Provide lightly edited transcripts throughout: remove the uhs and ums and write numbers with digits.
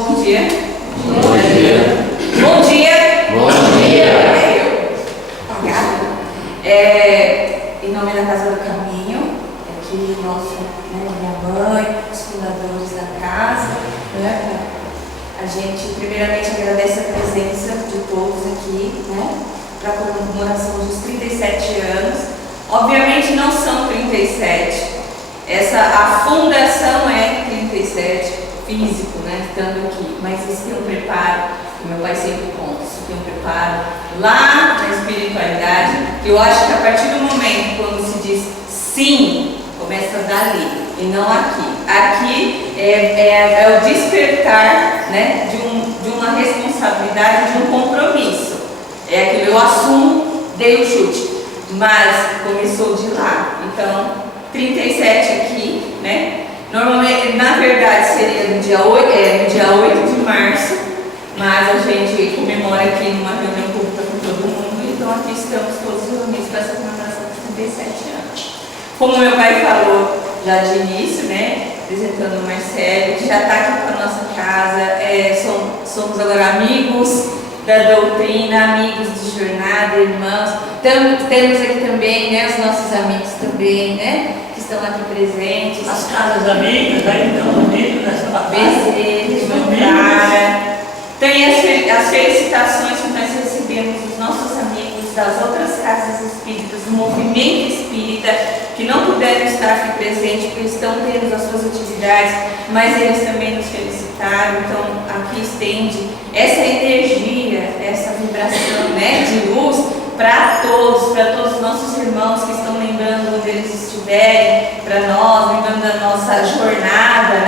Bom dia. Bom dia. Bom dia. Bom dia. Apagado. Em nome da Casa do Caminho, aqui minha mãe, os fundadores da casa, a gente primeiramente agradece a presença de todos aqui, para a comemoração dos 37 anos. Obviamente não são 37, a fundação é 37, físico, estando aqui, mas isso tem um preparo, que meu pai sempre conta, isso tem um preparo lá na espiritualidade, que eu acho que a partir do momento quando se diz sim, começa dali, e não aqui. Aqui é o despertar, de uma responsabilidade, de um compromisso. É aquilo, eu assumo, dei o chute, mas começou de lá. Então, 37 aqui, Normalmente, na verdade, seria no dia 8 de março, mas a gente comemora aqui numa reunião pública com todo mundo, então aqui estamos todos reunidos para essa comemoração dos 37 anos. Como meu pai falou já de início, apresentando o Marcelo, que já está aqui com a nossa casa, somos agora amigos da doutrina, amigos de jornada, irmãos. Temos aqui também, os nossos amigos também, que estão aqui presentes. As casas amigas, então, amigos nessa batalha. Bezerros, Cara. Tem as felicitações que nós recebemos dos nossos amigos das outras casas espíritas, do movimento espírita, que não puderam estar aqui presentes, porque estão tendo as suas atividades, mas eles também nos felicitaram. Então, aqui estende essa energia, essa vibração de luz para todos os nossos irmãos que estão lembrando onde eles estiverem, para nós, lembrando da nossa jornada,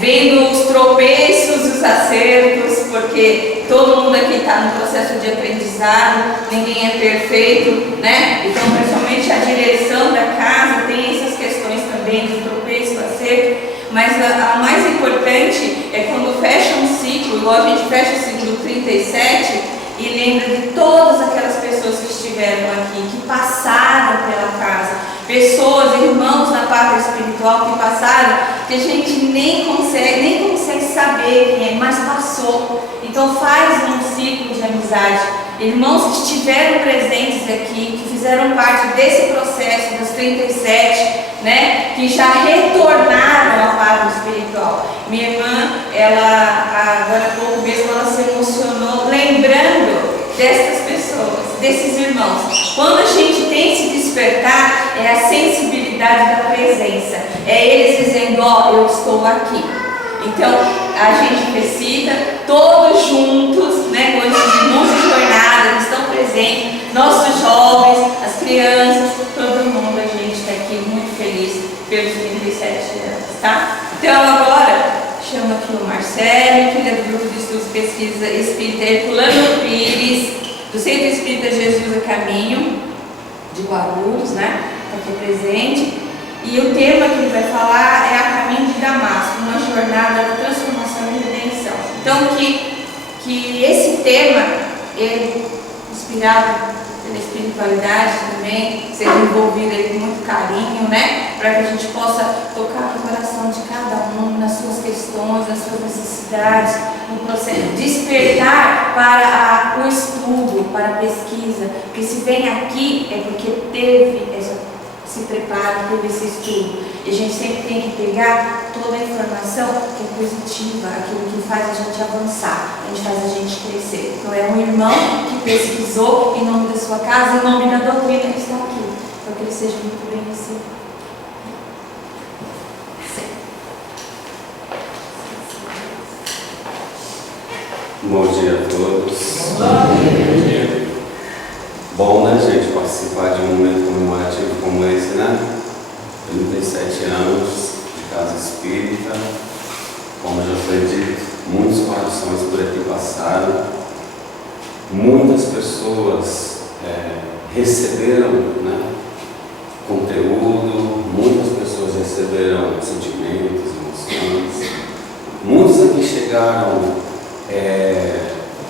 vendo os tropeços e os acertos, porque todo mundo aqui está no processo de aprendizado, ninguém é perfeito, Então, principalmente a direção da casa tem essas questões também de tropeço, acerto, mas a mais importante é quando fecha um ciclo, igual a gente fecha o ciclo 37 e lembra de todas aquelas pessoas que estiveram aqui, que passaram pela casa, pessoas, irmãos na pátria espiritual que passaram, que a gente nem consegue saber quem é, mas passou. Então faz um ciclo de amizade. Irmãos que estiveram presentes aqui, que fizeram parte desse processo dos 37, que já retornaram à pátria espiritual. Minha irmã, agora há pouco mesmo, ela se emocionou lembrando dessas pessoas, desses irmãos. Quando a gente tem esse despertar, é a sensibilidade da presença. É eles dizendo, eu estou aqui. Então, a gente precisa, todos juntos, com esses irmãos de jornada que estão presentes, nossos jovens, as crianças, todo mundo, a gente está aqui muito feliz pelos 37 anos, tá? Então, agora, chamo aqui o Marcelo, que é do Grupo de Estudos e Pesquisa Espírita Herculano Pires, do Centro Espírita Jesus a Caminho, de Guarulhos, está aqui presente. E o tema que ele vai falar é a Caminho de Damasco, uma jornada de transformação e redenção. Então, que esse tema, ele, inspirado pela espiritualidade também, seja envolvido aí com muito carinho, para que a gente possa tocar no coração de cada um, nas suas questões, nas suas necessidades, no processo, despertar para o estudo, para a pesquisa, porque se vem aqui é porque teve esse preparo, teve esse estudo. E a gente sempre tem que pegar toda a informação que é positiva, aquilo que faz a gente avançar, faz a gente crescer. Então é um irmão que pesquisou em nome da sua casa, em nome da doutrina que está aqui. Então que ele seja muito bem recebido. Bom dia a todos. Bom dia. Bom, gente, participar de um momento comemorativo como esse, 37 anos de casa espírita. Como já foi dito, muitos corações por aqui passaram. Muitas pessoas receberam conteúdo, muitas pessoas receberam sentimentos, emoções. Muitos aqui chegaram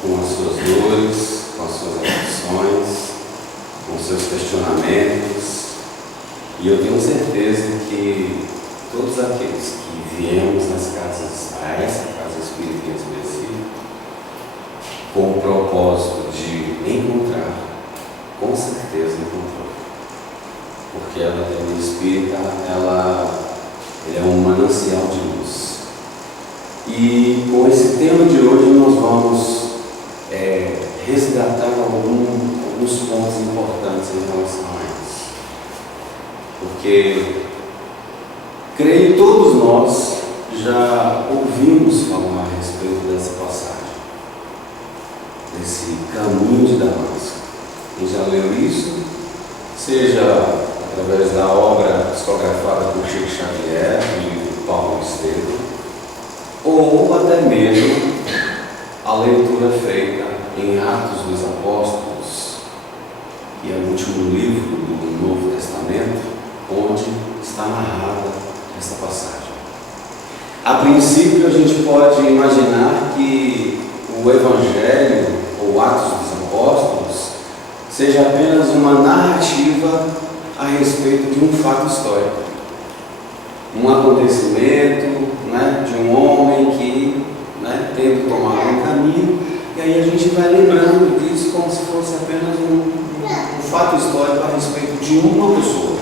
com as suas dores, com as suas aflições, com seus questionamentos, e eu tenho certeza que todos aqueles que viemos nas casas, a essa casa espírita com o propósito de encontrar, com certeza encontrou. Porque ela é um espírita, ele é um manancial de luz. E com esse tema de hoje nós vamos resgatar alguns pontos importantes em relação a isso. Porque creio que todos nós já ouvimos falar a respeito dessa passagem, desse caminho de Damasco. Quem já leu isso, seja através da obra psicografada por Chico Xavier, de Paulo Estevam, ou até mesmo a leitura feita em Atos dos Apóstolos, que é o último livro do Novo Testamento, onde está narrada essa passagem. A princípio, a gente pode imaginar que o Evangelho, ou Atos dos Apóstolos, seja apenas uma narrativa a respeito de um fato histórico, um acontecimento, de um homem que tenta tomar um caminho, e aí a gente vai lembrando disso como se fosse apenas um fato histórico a respeito de uma pessoa.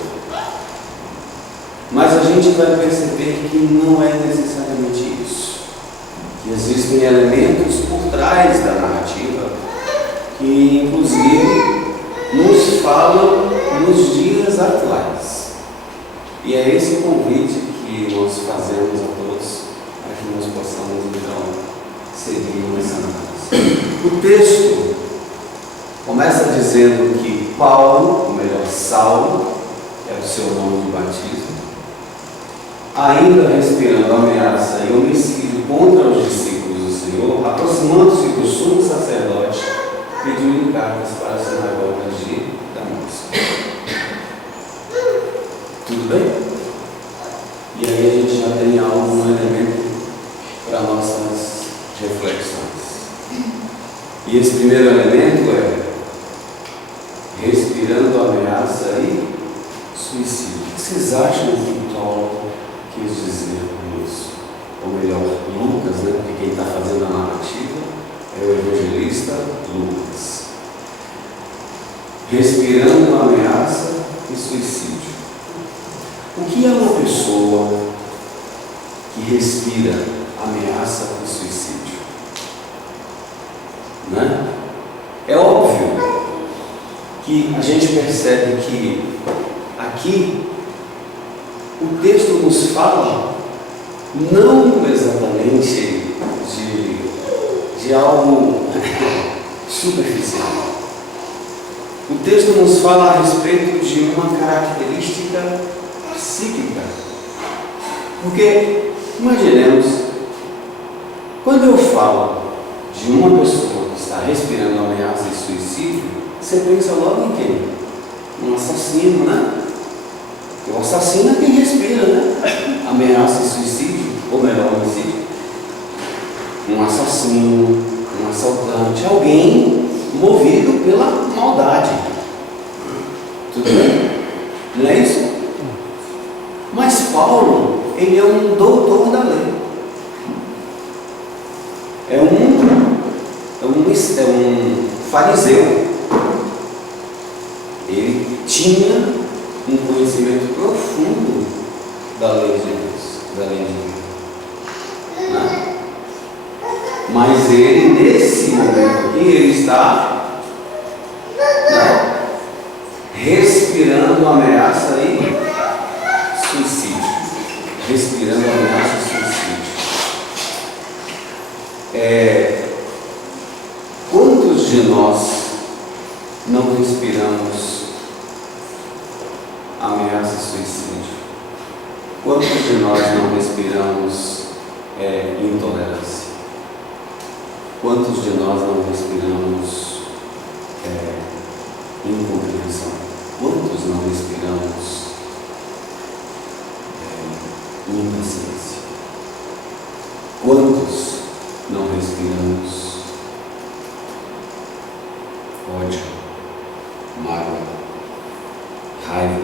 Mas a gente vai perceber que não é necessariamente isso, que existem elementos por trás da narrativa que inclusive nos falam nos dias atuais. E é esse o convite que nós fazemos a todos para que nós possamos então seguir nessa análise. O texto começa dizendo que Paulo, ou melhor, Saulo, que é o seu nome de batismo, ainda respirando ameaça e homicídio contra os discípulos do Senhor, aproximando-se do sumo sacerdote, pediu-lhe cartas para a sinagoga de Damasco. Tudo bem? E aí a gente já tem algum elemento para nossas reflexões. E esse primeiro elemento é respirando ameaça e suicídio. O que vocês acham que Paulo quis dizer com isso? Ou melhor, Lucas, porque quem está fazendo a narrativa é o evangelista Lucas. Respirando ameaça e suicídio. O que é uma pessoa que respira ameaça e suicídio? É óbvio que a gente percebe que aqui o texto nos fala não exatamente de algo superficial. O texto nos fala a respeito de uma característica psíquica. Porque, imaginemos, quando eu falo de uma pessoa que está respirando ameaça e suicídio, você pensa logo em quem? Um assassino, O assassino é quem respira, ameaça e suicídio, ou melhor, homicídio. Um assassino, um assaltante, alguém movido pela maldade. Tudo bem? Não é isso? Mas Paulo, ele é um doutor da lei. É um fariseu. Ele tinha um conhecimento profundo da lei de Deus, da lei de Deus. Mas ele, nesse momento aqui, ele está respirando ameaça e suicídio. Respirando ameaça e suicídio. Quantos de nós não respiramos ameaça e suicídio? Quantos de nós não respiramos intolerância? Quantos de nós não respiramos incompreensão? Quantos não respiramos impaciência? Quantos não respiramos ódio, mágoa, raiva?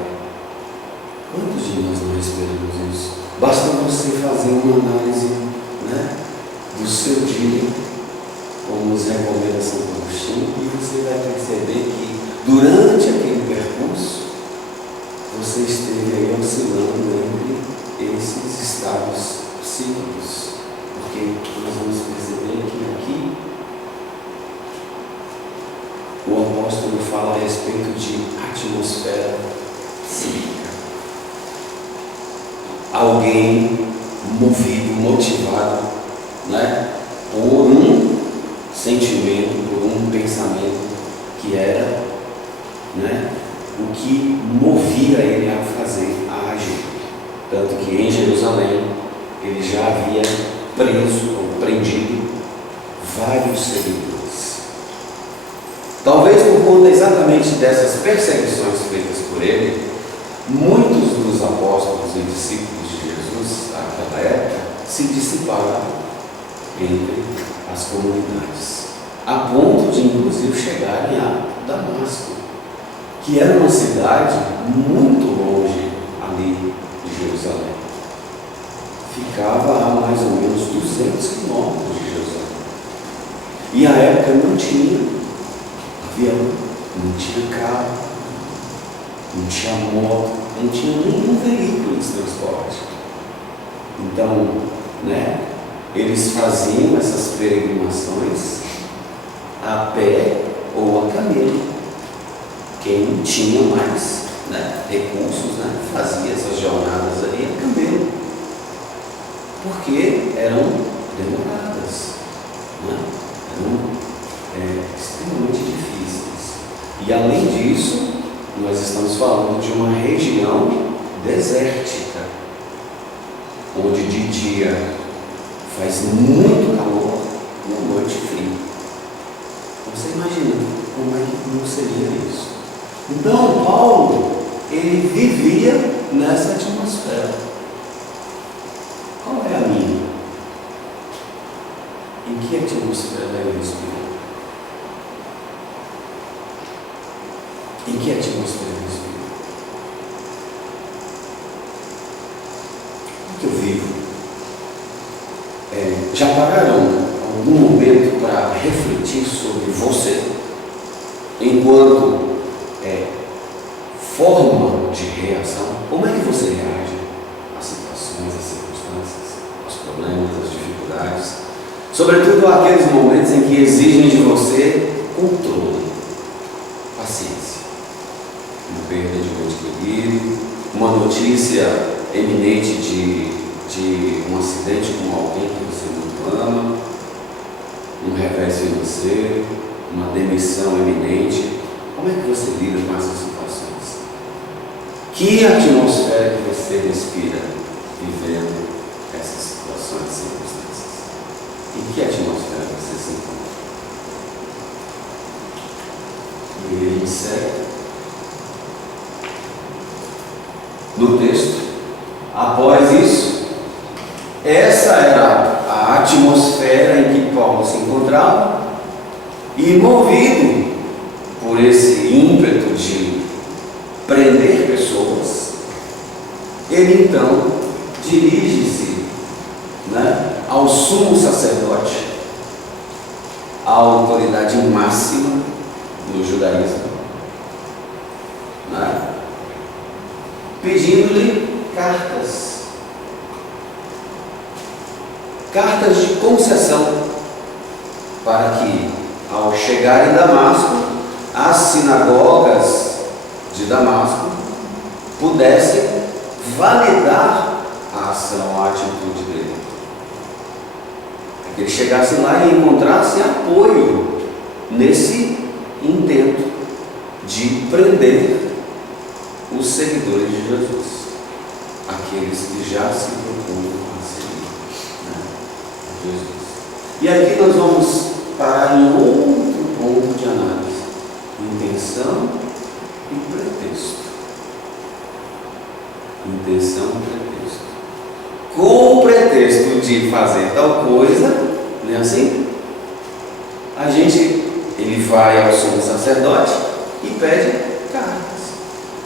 Quantos de nós não respiramos isso? Basta você fazer uma análise do seu dia, como nos recomenda Santo Agostinho, e você vai perceber que durante aquele percurso você esteve aí oscilando entre esses estados psíquicos, porque nós vamos perceber que aqui o apóstolo fala a respeito de atmosfera psíquica. Alguém movido, motivado, né, por um sentimento, por um pensamento que era, né, o que movia ele a fazer, a agir. Tanto que em Jerusalém ele já havia preso ou prendido vários seguidores. Talvez por conta exatamente dessas perseguições feitas por ele, muitos dos apóstolos e discípulos de Jesus naquela época se dissiparam entre as comunidades, a ponto de inclusive chegarem a Damasco, que era uma cidade muito longe ali de Jerusalém. Ficava a mais ou menos 200 quilômetros de Jerusalém. E a época não tinha avião, não tinha carro, não tinha moto, não tinha nenhum veículo de transporte. Então, né, eles faziam essas peregrinações a pé ou a camelo. Quem tinha mais, né, recursos, né, fazia essas jornadas aí a camelo, porque eram demoradas, né, eram extremamente difíceis. E além disso, nós estamos falando de uma região desértica, onde de dia faz muito calor e à noite frio. Você imagina como é que não seria isso? Então Paulo, ele vivia nessa atmosfera. Qual é a minha? Em que atmosfera eu respiro? Em que atmosfera eu respiro? O que eu vivo? Já pararam algum momento para refletir sobre você enquanto forma de reação? Como é que você reage às situações, às circunstâncias, aos problemas, às dificuldades? Sobretudo aqueles momentos em que exigem de você controle, paciência, uma perda de um ente querido, uma notícia eminente de um acidente com alguém que você muito ama, um revés financeiro, uma demissão eminente. Como é que você lida com essas situações? Que atmosfera que você respira vivendo essas situações e circunstâncias? Em que atmosfera você se encontra? E ele segue no texto. Após isso, essa era a atmosfera em que Paulo se encontrava, e movido por esse ímpeto de prender pessoas, ele então dirige-se, né, ao sumo sacerdote, a autoridade máxima do judaísmo, né, pedindo-lhe cartas de concessão, para que, ao chegar em Damasco, as sinagogas de Damasco pudessem validar a ação, a atitude dele. Que ele chegasse lá e encontrasse apoio nesse intento de prender os seguidores de Jesus, aqueles que já se propunham a seguir, né, Jesus. E aqui nós vamos parar em outro ponto de análise: intenção e pretexto. Intenção e pretexto. Com o pretexto de fazer tal coisa, não é assim? Ele vai ao sumo sacerdote e pede cartas.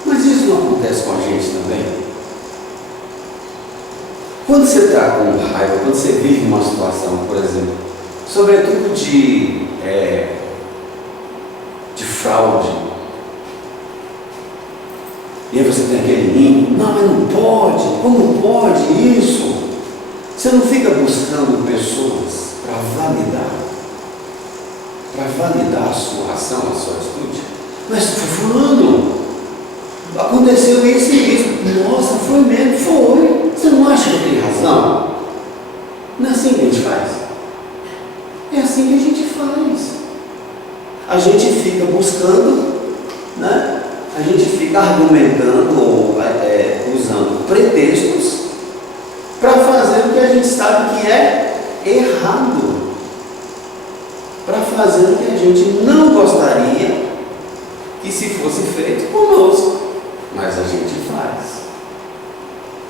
Mas isso não acontece com a gente também? Quando você está com raiva, quando você vive uma situação, por exemplo, sobretudo de fraude. E aí você tem aquele ninho, não, mas não pode, como pode isso? Você não fica buscando pessoas para validar a sua ação, a sua atitude? Mas fulano, aconteceu isso e isso. Nossa, foi mesmo, foi. Você não acha que eu tenho razão? Não é assim que a gente faz. É assim que a gente faz. A gente fica buscando, né? A gente fica argumentando ou usando pretextos para fazer o que a gente sabe que é errado, para fazer o que a gente não gostaria que se fosse feito conosco, mas a gente faz.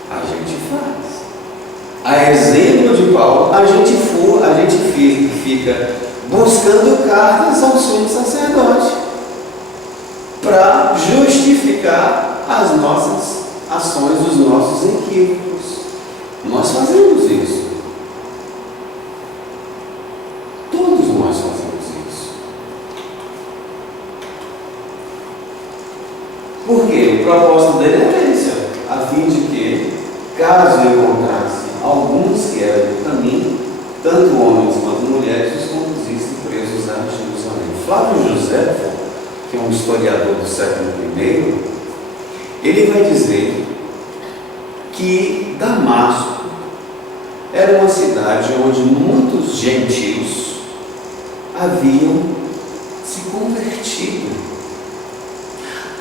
A gente faz. A exemplo de Paulo, a gente fica buscando cartas ao sumo sacerdote para justificar as nossas ações, os nossos equívocos. Nós fazemos isso. Todos nós fazemos isso. Porque o propósito dele é esse, a fim de que, caso encontrasse alguns que eram do caminho, tanto homens quanto mulheres, os conduzissem presos a Jerusalém. Flávio José, que é um historiador do século I, ele vai dizer que Damasco era uma cidade onde muitos gentios haviam se convertido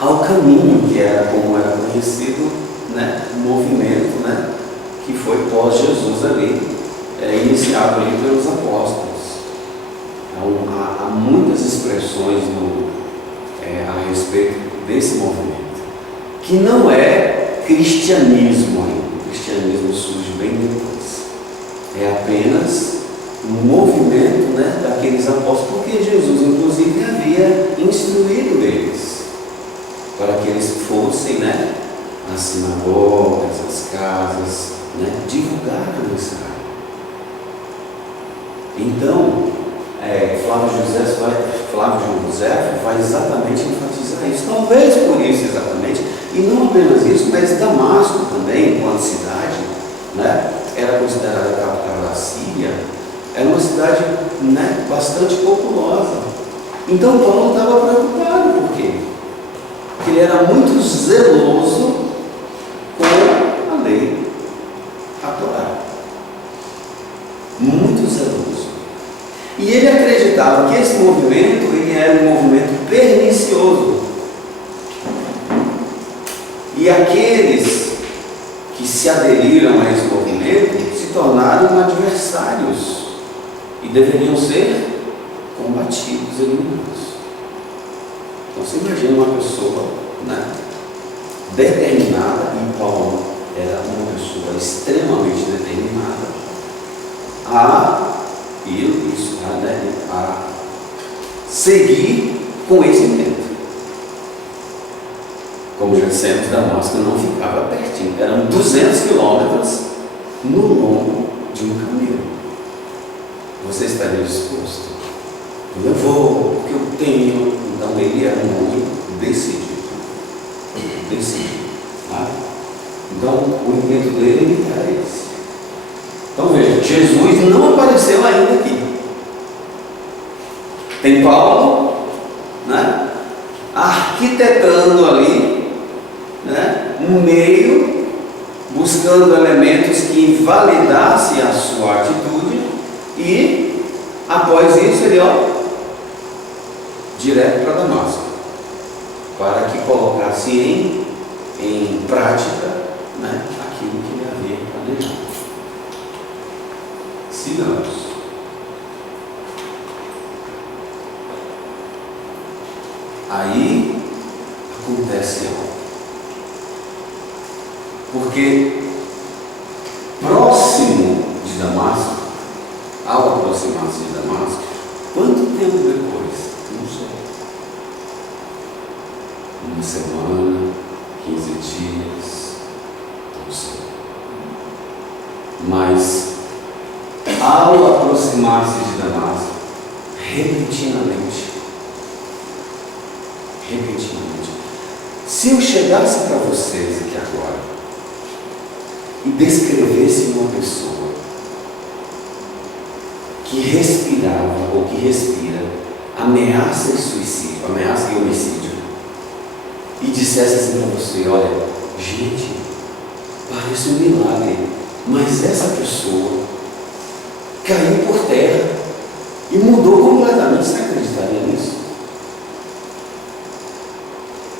ao caminho, que era como era conhecido, né, o movimento, né, que foi pós-Jesus ali, iniciado ali pelos apóstolos. Então, há muitas expressões a respeito desse movimento, que não é cristianismo ainda. O cristianismo surge bem depois. É apenas um movimento, né, daqueles apóstolos, porque Jesus, inclusive, havia instruído eles para que eles fossem, né, às sinagogas, às casas, né, divulgar a mensagem. Então, Flávio José vai exatamente enfatizar isso, talvez por isso exatamente, e não apenas isso, mas Damasco também, enquanto cidade, né, era considerada a capital da Síria, era uma cidade, né, bastante populosa. Então Paulo estava preocupado, por quê? Porque ele era muito zeloso com a lei, a Torá. Muito zeloso. E ele acreditava que esse movimento ele era um movimento pernicioso. E aqueles que se aderiram a esse movimento se tornaram adversários e deveriam ser combatidos, eliminados. Então você imagina uma pessoa, né, determinada, e Paulo era uma pessoa extremamente determinada a seguir com esse intento. Como já dissemos, Damasco não ficava pertinho, eram 200 quilômetros no longo de um caminho. Você estaria disposto? Eu vou, porque eu tenho. Então ele era um homem decidido. Tá? Então o intento dele era esse. Então veja, Jesus não apareceu ainda aqui. Tem Paulo, né, arquitetando ali, né, um meio, buscando elementos que validassem a sua atitude, e após isso ele direto para Damasco, para que colocasse em prática, né, aquilo que ele havia planejado. Sigamos. Aí acontece algo. Porque próximo de Damasco, ao aproximar-se de Damasco, quanto tempo depois? Não sei. Uma semana, 15 dias, não sei. Mas há ao aproximar-se de Damasco, repentinamente, se eu chegasse para vocês aqui agora e descrevesse uma pessoa que respirava ou que respira ameaça e suicídio, ameaça e homicídio, e dissesse assim para você: olha, gente, parece um milagre, mas essa pessoa caiu por terra e mudou completamente. Você acreditaria nisso?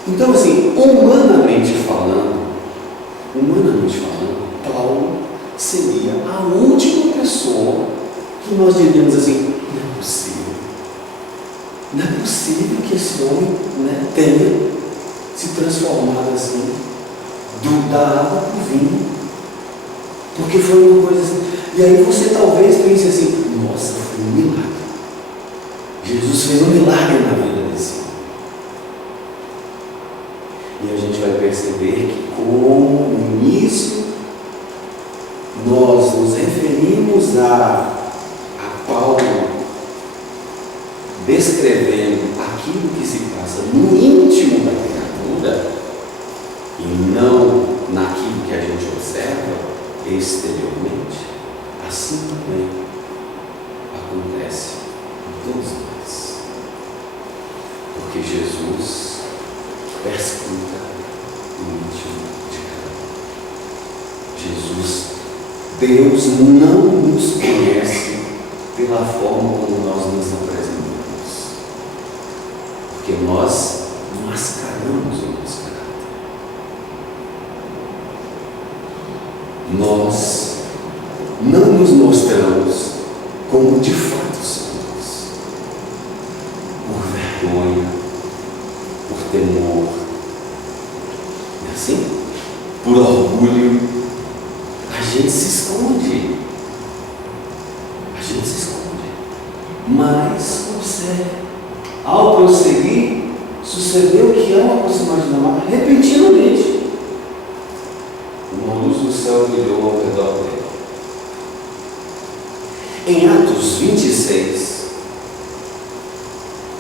Então, assim, humanamente falando, Paulo seria a última pessoa que nós diríamos assim: não é possível que esse homem, né, tenha se transformado assim, da água para o vinho, porque foi uma coisa assim. E aí você talvez pense assim: nossa, foi um milagre. Jesus fez um milagre na vida desse homem. E a gente vai perceber que, como no início nós nos referimos a Paulo descrevendo aquilo que se passa no íntimo da criatura e não naquilo que a gente observa exteriormente, assim também acontece com todos nós. Porque Jesus perscruta o íntimo de cada um. Jesus, Deus não nos conhece pela forma como nós nos apresentamos, porque nós mascaramos o nosso caráter. Nós não nos mostramos como de fato somos, por vergonha, por temor, não é assim? Por orgulho, a gente se esconde. Mas, observe, ao prosseguir, sucedeu que ao aproximar de Damasco, repentinamente, uma luz do céu brilhou ao redor dele. Em Atos 26,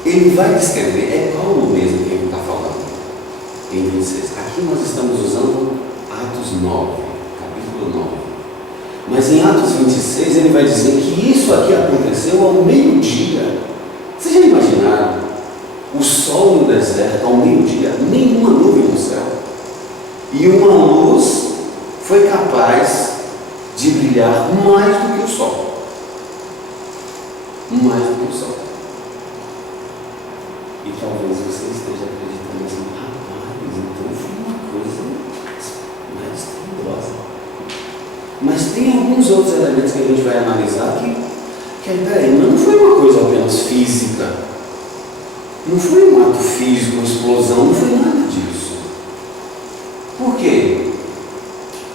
ele vai descrever, é Paulo mesmo quem está falando, em 26. Aqui nós estamos usando Atos 9, capítulo 9. Mas em Atos 26 ele vai dizer que isso aqui aconteceu ao meio-dia. Vocês já imaginaram o sol no deserto ao meio-dia, nenhuma nuvem no céu, e uma luz foi capaz de brilhar mais do que o sol? Mais do que o sol. E talvez você esteja acreditando assim: rapaz, então foi uma coisa mais estrondosa. Mas tem alguns outros elementos que a gente vai analisar que não foi uma coisa apenas física, não foi um ato físico, uma explosão, não foi nada disso. Por quê?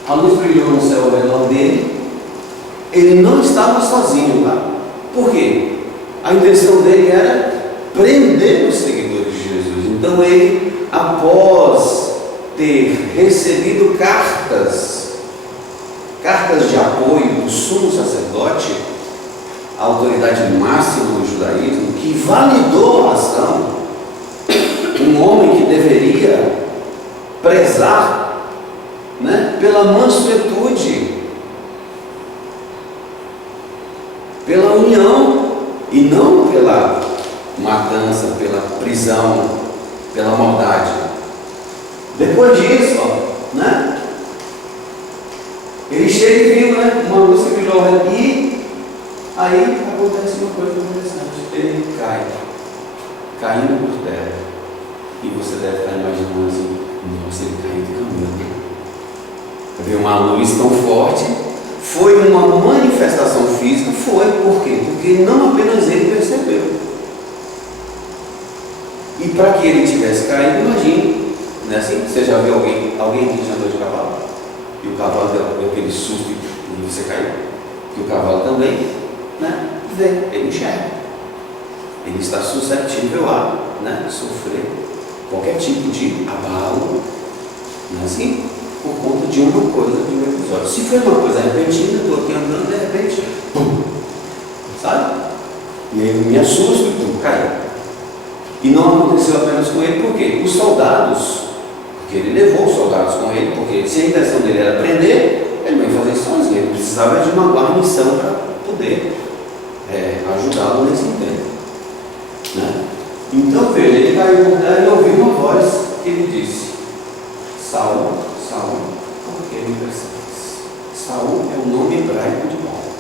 A luz brilhou no céu ao redor dele, ele não estava sozinho lá. Por quê? A intenção dele era prender os seguidores de Jesus. Então ele, após ter recebido cartas de apoio do sumo sacerdote, a autoridade máxima do judaísmo, que validou a ação, um homem que deveria prezar, né, pela mansuetude, pela união, e não pela matança, pela prisão, pela maldade. Depois disso, né, ele chega e viu, né, uma luz que brilhou e aí acontece uma coisa interessante. Ele cai, caindo por terra. E você deve estar imaginando assim: nossa, ele caiu de caminho. Viu uma luz tão forte? Foi uma manifestação física? Foi. Por quê? Porque não apenas ele percebeu. E para que ele tivesse caído, imagine, não é assim? Você já viu alguém que já andou de cavalo? E o cavalo deu aquele susto e você caiu. E o cavalo também, né, vê, ele enxerga. Ele está suscetível a, né, sofrer qualquer tipo de abalo, não é assim? Por conta de uma coisa, de um episódio. Se foi uma coisa repentina, estou aqui andando, de repente, pum, E aí eu me assusto e tudo caiu. E não aconteceu apenas com ele, porque os soldados, porque ele levou os soldados com ele, porque se a intenção dele era prender, ele não ia fazer isso sozinho, ele precisava de uma guarnição para poder ajudá-lo nesse intento. Né? Então veja, ele caiu por terra e ouviu uma voz que ele disse: Saulo, Saulo, por que me persegues? Saulo é o nome hebraico de Paulo.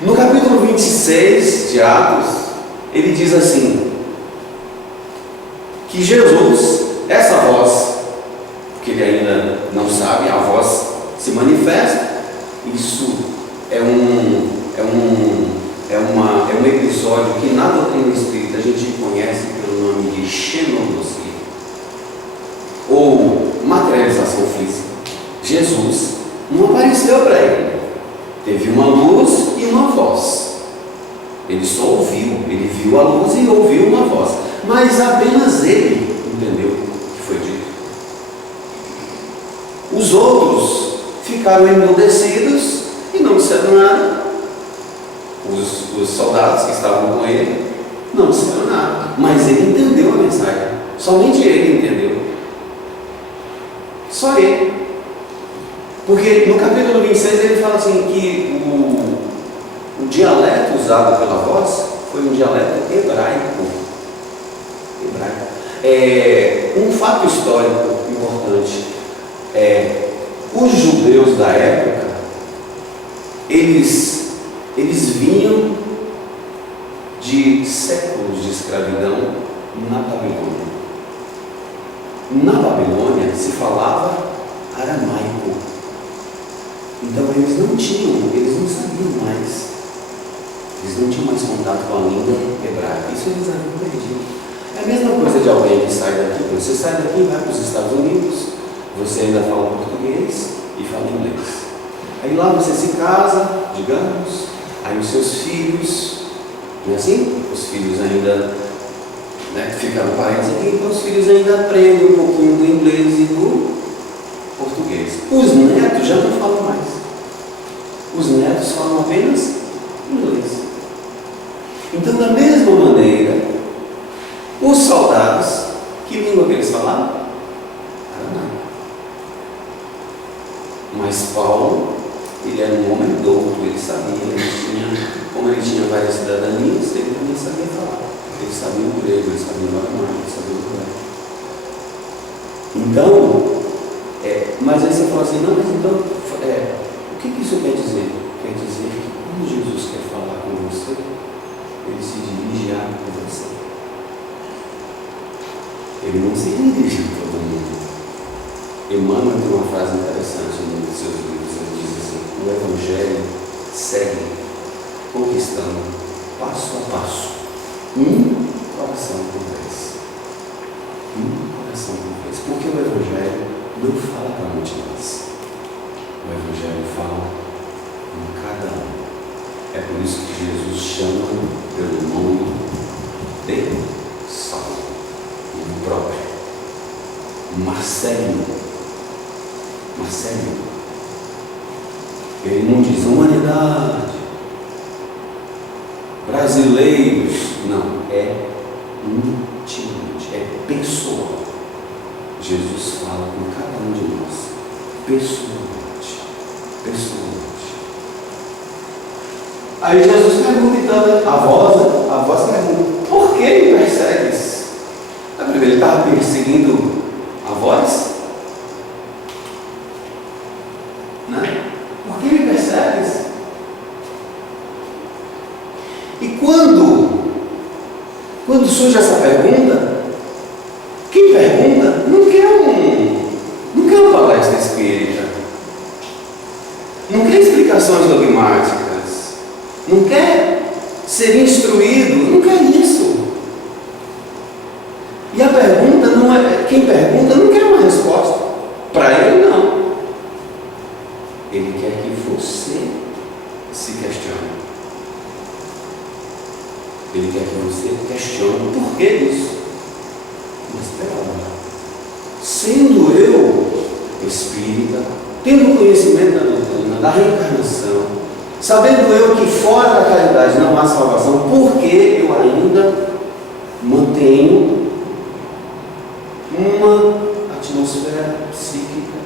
No capítulo 26 de Atos, ele diz assim, que Jesus, essa voz, que ele ainda não sabe, a voz se manifesta. Isso é um episódio que na doutrina espírita a gente conhece pelo nome de xenognosia, ou materialização física. Jesus não apareceu para ele, teve uma luz e uma voz. Ele só ouviu, ele viu a luz e ouviu uma voz, mas apenas ele entendeu o que foi dito. Os outros ficaram emudecidos e não disseram nada. Os soldados que estavam com ele não disseram nada, mas ele entendeu a mensagem. Somente ele entendeu. Só ele. Porque no capítulo 26 ele fala assim que o dialeto usado pela voz foi um dialeto hebraico. Um fato histórico importante os judeus da época, eles vinham de séculos de escravidão na Babilônia. Na Babilônia se falava aramaico. Então eles não sabiam mais. Eles não tinham mais contato com a língua hebraica. Isso eles haviam perdido. É a mesma coisa de alguém que sai daqui. Você sai daqui e vai para os Estados Unidos, você ainda fala português e fala inglês. Aí lá você se casa, digamos, aí os seus filhos, não é assim? Os filhos ainda, ficaram parentes aqui, então os filhos ainda aprendem um pouquinho do inglês e do português. Os netos já não falam mais. Os netos falam apenas inglês. Então, da mesma maneira, os soldados, que língua que eles falavam? Aramaico. Mas Paulo, ele era um homem douto, ele sabia, como ele tinha várias cidadanias, ele também sabia falar. Ele sabia o grego, ele sabia o aramaico, ele sabia o hebraico. Então, mas aí você fala assim, não, mas então, o que isso quer dizer? Quer dizer que quando Jesus quer falar com você, ele se dirige a você. Ele não se dirige a todo mundo. Emmanuel tem uma frase interessante em um dos seus livros, ele diz assim: o Evangelho segue conquistando, passo a passo, um coração por vez. Um coração por vez. Porque o Evangelho não fala para multidões. O Evangelho fala com cada um. É por isso que Jesus chama pelo nome de Saulo, o próprio. Marcelo. Ele não diz humanidade, brasileiros, não, é intimamente, é pessoal. Jesus fala com cada um de nós, pessoalmente. Aí Jesus pergunta então, a voz pergunta: por que me persegues? Ele estava perseguindo a voz? Por que me persegues? E quando surge essa pergunta, quem pergunta não quer uma palestra espírita, não quer explicações dogmáticas, não quer ser instruído, não quer isso. E a pergunta não é, quem pergunta não quer uma resposta, para ele não. Ele quer que você se questione. Ele quer que você questione o porquê disso. Mas espera lá. Sendo eu espírita, tendo conhecimento da doutrina, da reencarnação, Sabendo eu que fora da caridade não há salvação, por que eu ainda mantenho uma atmosfera psíquica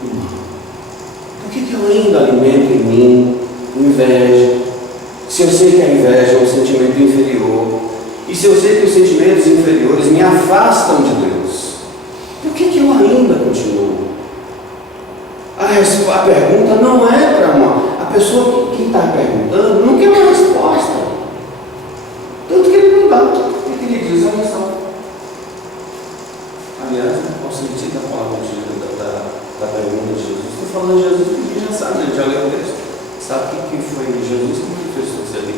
humana? Por que eu ainda alimento em mim inveja? Se eu sei que a inveja é um sentimento inferior, e se eu sei que os sentimentos inferiores me afastam de Deus, por que eu ainda continuo? A pergunta não é para uma... A pessoa que está perguntando não quer uma resposta. Tanto que ele não dá. O que ele diz? Olha só. Aliás, eu posso sentir da palavra da pergunta de Jesus. Estou falando de Jesus porque já sabe, né? Já leu o texto. Sabe o que foi Jesus que manifestou isso ali?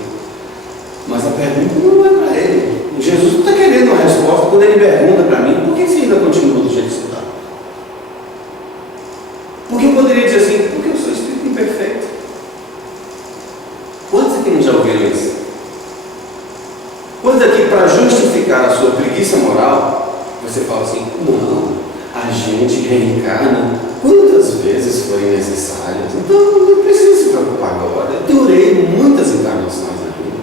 Mas a pergunta não é para ele. Jesus não está querendo uma resposta. Quando ele pergunta para mim, por que você ainda continua do jeito que você está? Porque eu poderia dizer assim, porque eu sou espírito imperfeito. Quantos aqui não já ouviram isso? Quantos aqui, para justificar a sua preguiça moral, você fala assim, não, a gente reencarna quantas vezes forem necessárias, então não precisa se preocupar agora. Eu durei muitas encarnações na vida.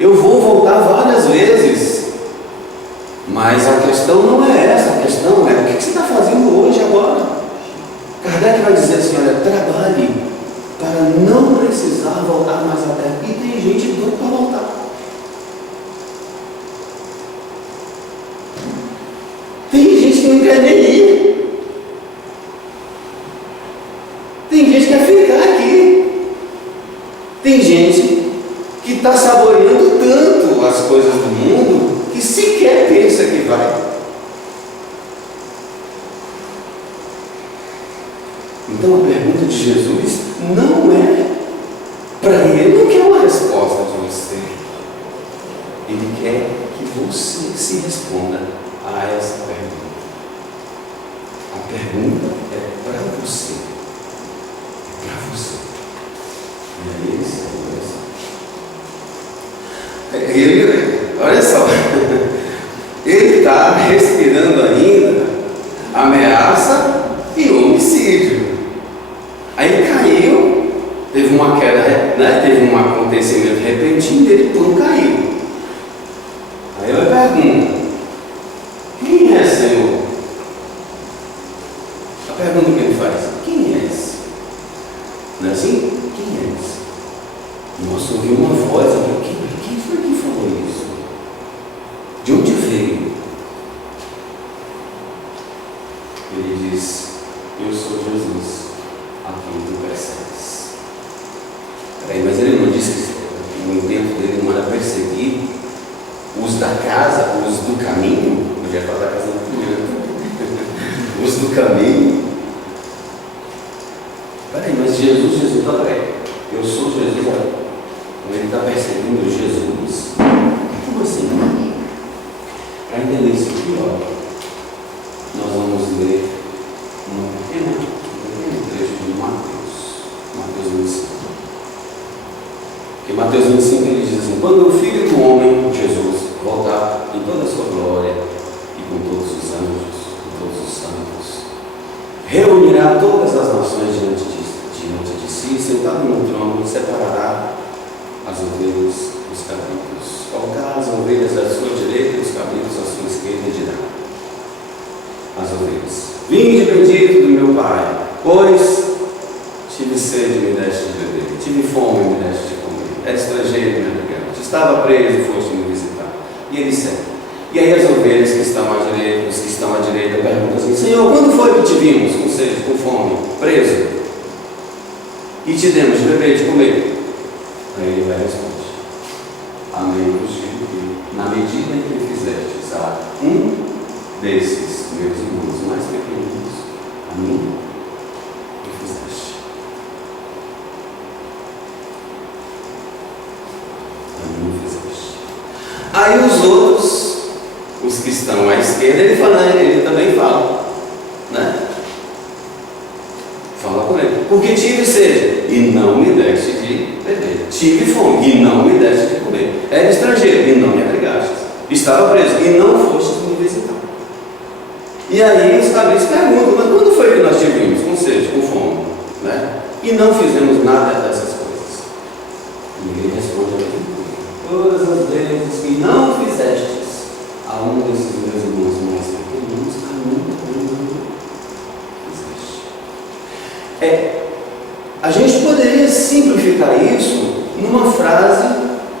Eu vou voltar várias vezes. Mas a questão não é essa, a questão é o que você está fazendo hoje, agora. Kardec vai dizer assim, olha, trabalhe para não precisar voltar mais à Terra. E tem gente doida para voltar. Tem gente que não quer nem ir. Tem gente que quer ficar aqui. Tem gente que está saboreando tanto as coisas do mundo que sequer pensa que vai. Então a pergunta de Jesus não é para ele, não quer uma resposta de você. Ele quer que você se responda a essa pergunta. A pergunta é para você. É para você. E aí, olha só, ele está respirando ainda ameaça e homicídio. Aí caiu, teve uma queda, né? Teve um acontecimento repentino, ele pum, caiu. Aí eu pergunto, quem é, Senhor? A pergunta que ele faz, quem é esse? Não é assim? Quem é esse? Nossa, ouvi uma voz aqui, quem foi que falou isso? De onde veio? Ele diz, eu sou Jesus, a quem tu persegues. Peraí, mas ele não disse que o intento dele não era perseguir os da casa, os do caminho? Eu ia falar da casa do primeiro. Os do caminho. Peraí, mas Jesus, não, peraí. Eu sou Jesus, ele está perseguindo Jesus. Como assim? Para entender isso aqui, ó, nós vamos ler um pequeno trecho de Mateus 25. Porque Mateus 25 ele diz assim, quando o Filho do Homem, Jesus, voltar em toda a sua glória e com todos os anjos, com todos os santos, reunirá todas as nações diante de si, sentado no trono, separará as ovelhas dos cabritos. Colocará as ovelhas à sua direita e os cabritos à sua esquerda e dirá as ovelhas, vinde bendito do meu Pai, pois tive sede e me deste de beber, tive fome e me deste de comer, era estrangeiro e me abrigaste, estava preso e foste me visitar. E ele segue. E aí as ovelhas que estão à direita, os que estão à direita perguntam assim, Senhor, quando foi que te vimos com sede, com fome, preso? E te demos de beber e de comer? Aí ele vai responder, amém vos digo que, na medida em que fizestes a um desses meus irmãos mais pequeninos, a mim que fizeste. A mim fizeste. Aí os outros, os que estão à esquerda, ele também fala, né? Fala com ele, porque tive sede e não me deste de beber, tive fome e não me deste de comer, era estrangeiro e não me abrigaste, estava preso e não foste me visitar. E aí os cabritos perguntam, mas quando foi que nós te vimos com sede, com fome, né? E não fizemos nada dessas coisas?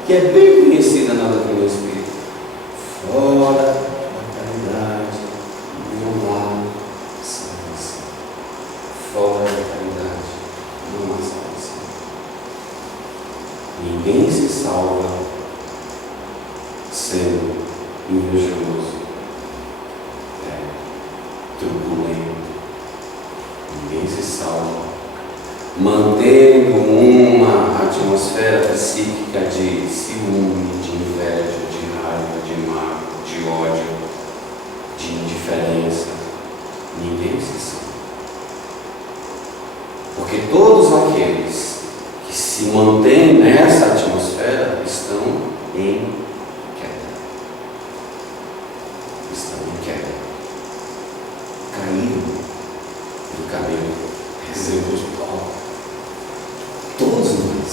que é bem conhecida na doutrina espírita. Fora da caridade não há salvação. Fora da caridade não há salvação. Ninguém se salva sendo invejoso, turbulento. Ninguém se salva mantendo uma atmosfera psíquica de ciúme, de inveja, de raiva, de mágoa, de ódio, de indiferença. Ninguém se salva. Porque todos aqueles que se mantêm nessa atmosfera estão em queda. Estão em queda. Caíram do caminho. Exemplo de Paulo. Todos nós.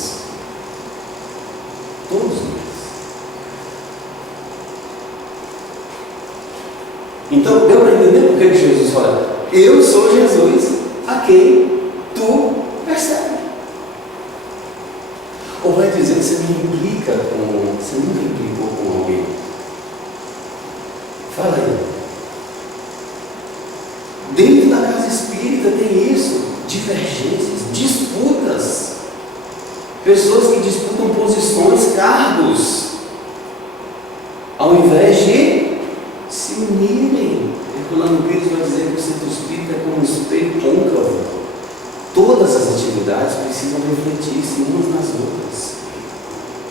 Todos nós. Então, deu para entender por que Jesus fala: eu sou Jesus a quem tu persegue. Ou vai dizer que você me implica com. Você nunca implicou com alguém? Fala aí. Dentro da casa espírita tem isso: divergências, disputas. Pessoas que disputam posições, cargos, ao invés de se unirem. Herculano Pires vai dizer que o centro espírita é como um espelho côncavo. Todas as atividades precisam refletir-se umas nas outras.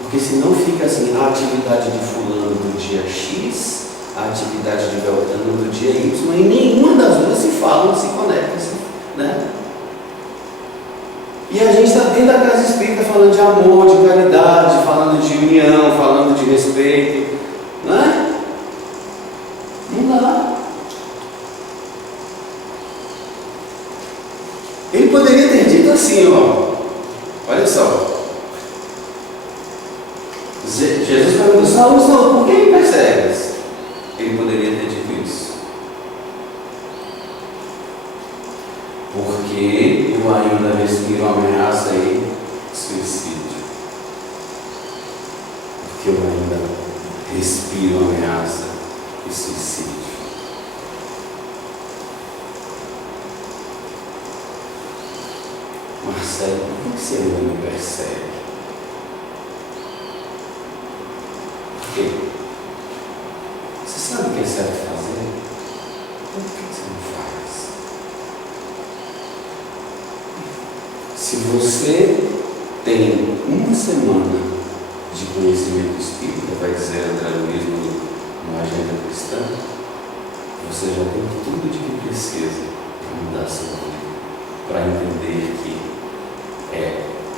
Porque senão fica assim: a atividade de fulano do dia X, a atividade de Beltrano do dia Y, e nenhuma das duas se falam, se conectam, né? E a gente está dentro da casa espírita falando de amor, de caridade, falando de união, falando de respeito, não é? Não dá. Ele poderia ter dito assim, ó, olha só. Jesus perguntou: Saul, Saul, por que me persegues? Ele poderia ter dito isso. Porque eu ainda respiro ameaça e suicídio. Porque eu ainda respiro ameaça e suicídio. Marcelo, por que você ainda me persegue? Por quê? Você sabe o que é certo fazer? Por que você não faz? Se você tem uma semana de conhecimento espírita, vai dizer André Luiz no Agenda Cristã, você já tem tudo de que precisa para mudar a sua vida, para entender que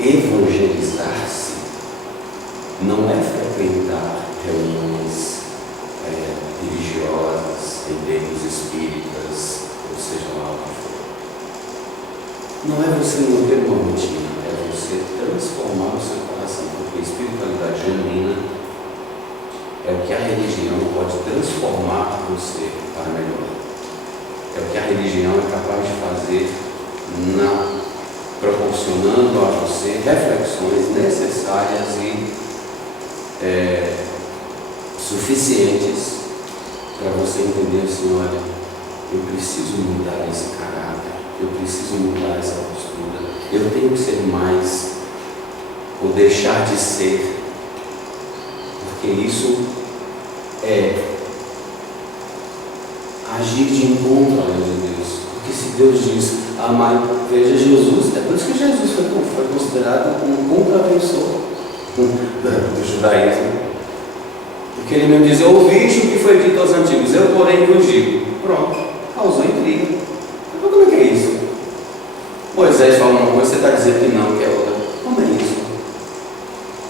evangelizar-se não é frequentar reuniões religiosas, em templos espíritas, ou seja lá o que for. Não é você manter uma rotina, é você transformar o seu coração, porque a espiritualidade genuína é o que a religião pode transformar você para melhor. É o que a religião é capaz de fazer, proporcionando a você reflexões necessárias e suficientes para você entender assim: olha, eu preciso mudar esse caráter, eu preciso mudar essa postura, eu tenho que ser mais, ou deixar de ser, porque isso é agir de encontro à lei de Deus. Porque se Deus diz: amai, veja Jesus, é por isso que Jesus foi considerado um contraventor do judaísmo. Porque ele mesmo diz: ouviste o que foi dito aos antigos, eu porém vos digo. Pronto, causou intriga. Mas como é que é isso? Moisés fala uma coisa, você está dizendo que não, que é outra. Como é isso?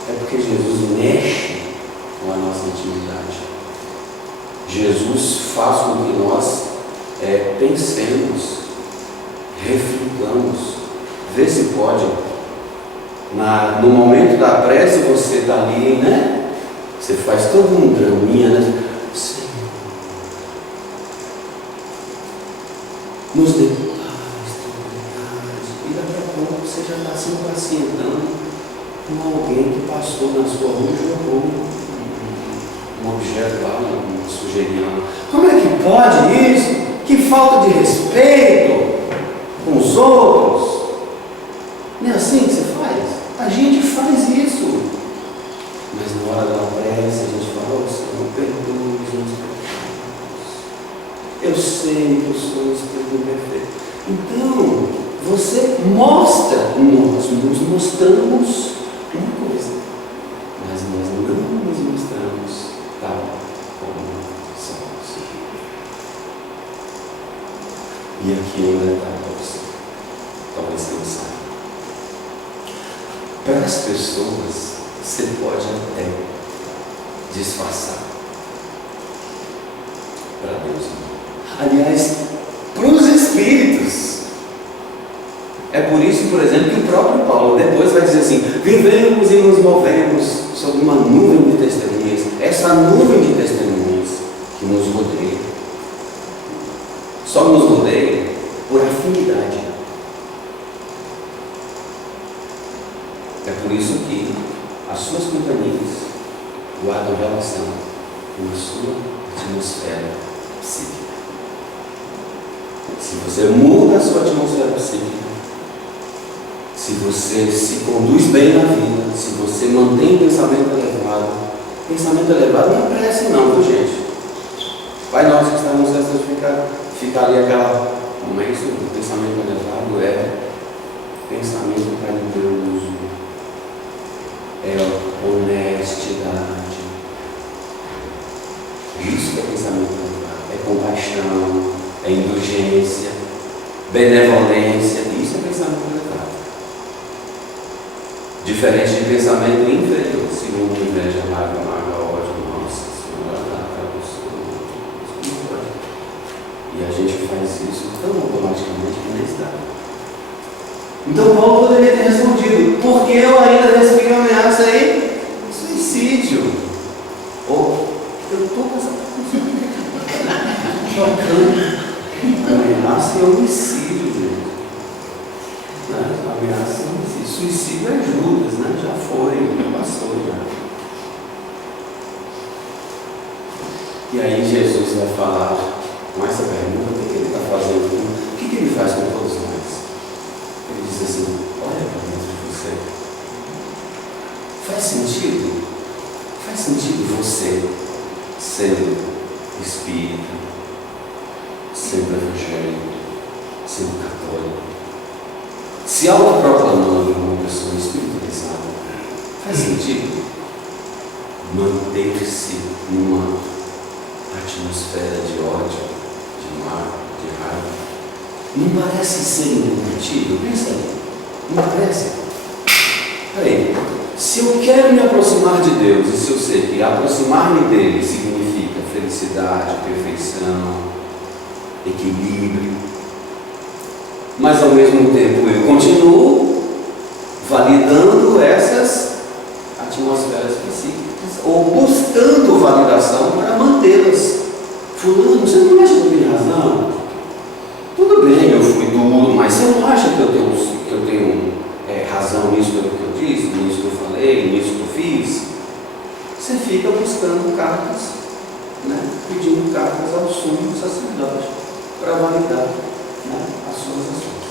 É porque Jesus mexe com a nossa intimidade. Jesus faz com que nós pensemos, reflitamos, vê se pode. No momento da prece você está ali, né? Você faz todo um draminha, né? Senhor, nos dê paz, tranquilidade. E daqui a pouco você já está se impacientando com alguém que passou na sua rua e jogou um objeto lá, uma sujeirinha lá. Como é que pode isso? Que falta de respeito com os outros. Não é assim que você faz? A gente faz isso. Mas na hora da prece a gente fala: oh, Senhor, perdoe os meus pecados. Eu sei que eu sou espírito imperfeito. Então, você mostra, nós nos mostramos uma coisa, mas nós não nos mostramos tal como somos. E aqui um detalhe para você, talvez você não saiba. Para as pessoas, você pode até disfarçar. Para Deus não. Aliás, para os espíritos. É por isso, por exemplo, que o próprio Paulo depois vai dizer assim: vivemos e nos movemos sob uma nuvem de testemunhas. Essa nuvem de testemunhas que nos rodeia, só nos rodeia por afinidade. É por isso que as suas companhias guardam relação com a sua atmosfera psíquica. Se você muda a sua atmosfera psíquica, se você se conduz bem na vida, se você mantém pensamento elevado não é prece não, viu gente? Pai nosso que está no céu, fica ali aquela, não é isso? O pensamento elevado é pensamento caridoso, é honestidade. Isso que é pensamento elevado, é compaixão, é indulgência, benevolência, isso é pensamento elevado. Diferente de pensamento inferior, ciúme, inveja, raiva, mágoa, ódio, nossa senhora, aquela pessoa. E a gente faz isso tão automaticamente que nem está. Então Paulo poderia ter respondido: por que eu ainda respiro ameaça aí? Suicídio. Ou eu estou com essa ameaça e homicídio, gente. Ameaça e homicídio. Suicídio é Judas, né? Já foi, já passou já. E aí Jesus vai falar com essa pergunta: o que ele está fazendo? O que ele faz com todos nós? Ele diz assim: olha para dentro de você. Faz sentido? Faz sentido você sendo espírita, sendo evangélico, sendo católico, se autoproclamando uma pessoa espiritualizada? Faz sentido manter-se numa atmosfera de ódio, de mágoa, de raiva? Não parece ser incompatível? Pensa aí. Não parece? Peraí. Se eu quero me aproximar de Deus, e se eu sei que aproximar-me dele significa felicidade, perfeição, equilíbrio, mas ao mesmo tempo eu continuo validando essas atmosferas psíquicas, ou buscando validação para mantê-las. Fulano, você não acha que eu tenho razão? Tudo bem, eu fui duro, mas você não acha que eu tenho razão nisso que eu disse, nisso que eu falei, nisso que eu fiz? Você fica buscando cartas, né? Pedindo cartas ao sumo sacerdote para validar, né, as suas ações.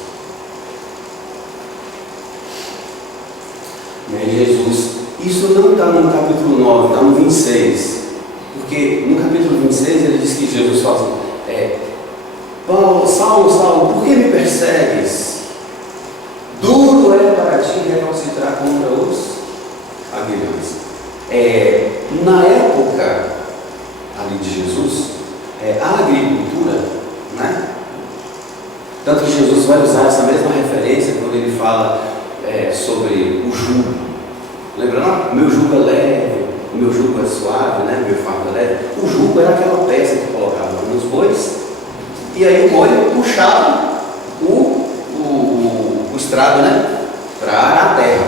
E aí Jesus, isso não está no capítulo 9, está no 26, porque no capítulo 26 ele diz que Jesus fala assim: Saulo, Saulo, por que me persegues? Duro é para ti recalcitrar contra os aguilhões. Na época ali de Jesus, a agricultura, né? Tanto que Jesus vai usar essa mesma referência quando ele fala sobre o jugo. Lembrando, meu jugo é leve, o meu jugo é suave, né? Meu fardo é leve. O jugo era aquela peça que colocava nos bois, e aí o boi puxava o estrado, né? Para a terra.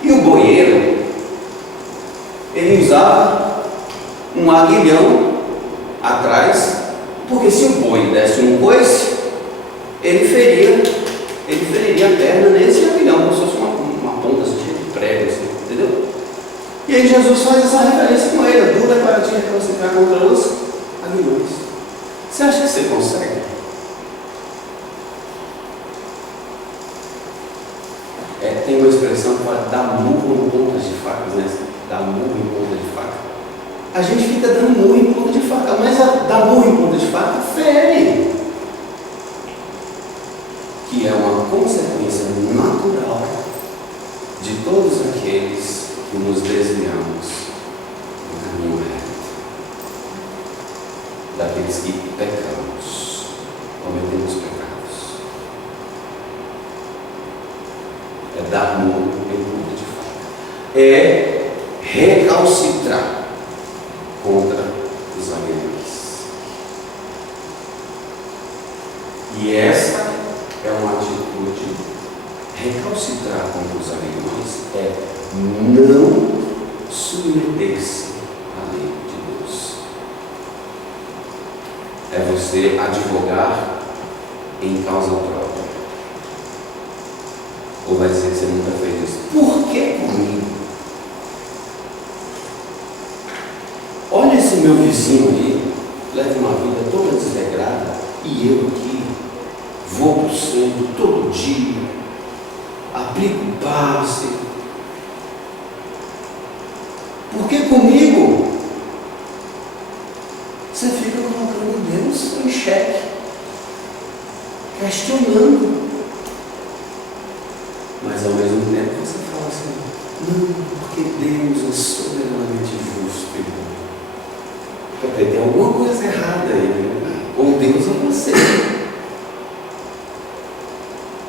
E o boieiro, ele usava um aguilhão atrás, porque se o boi desse um coice, ele feriria a perna nesse aguilhão, como se fosse uma ponta assim, de prego. E aí Jesus faz essa referência com ele: dura para te recalcitrar contra os aguilhões. Você acha que você consegue? Tem uma expressão que fala dar murro em pontas de facas, né? Dar murro em ponta de faca. A gente fica dando murro em ponta de faca, mas dar murro em ponta de faca fere. Que é uma consequência natural de todos aqueles que nos desviamos do caminho reto, daqueles que pecamos, cometemos pecados. É dar murro em ponta de faca, é recalcitrar contra os aguilhões. E essa é uma atitude. Recalcitrar contra os aguilhões é não submeter-se à lei de Deus. É você advogar em causa própria. Ou vai dizer que você nunca fez isso? Por que comigo? Olha esse meu vizinho aí, leva uma vida toda desregrada, e eu aqui vou para o centro todo dia, aplico passe. Por que comigo? Você fica colocando Deus em xeque, questionando. Mas ao mesmo tempo você fala assim: não, porque Deus é soberanamente justo e bom. Porque tem alguma coisa errada aí, né? Ou Deus é você.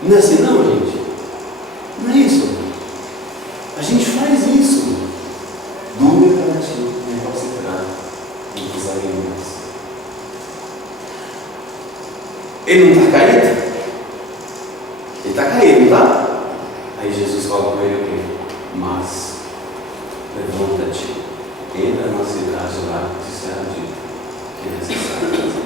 Não é assim não, gente? Não é isso? A gente faz isso. Dúvida para ti, recalcitrar entre os aguilhões. Ele não está caído? Ele está caído, não está? Aí Jesus fala com ele o quê? Mas levanta-te, entra na cidade lá que te será dito que é necessário fazer.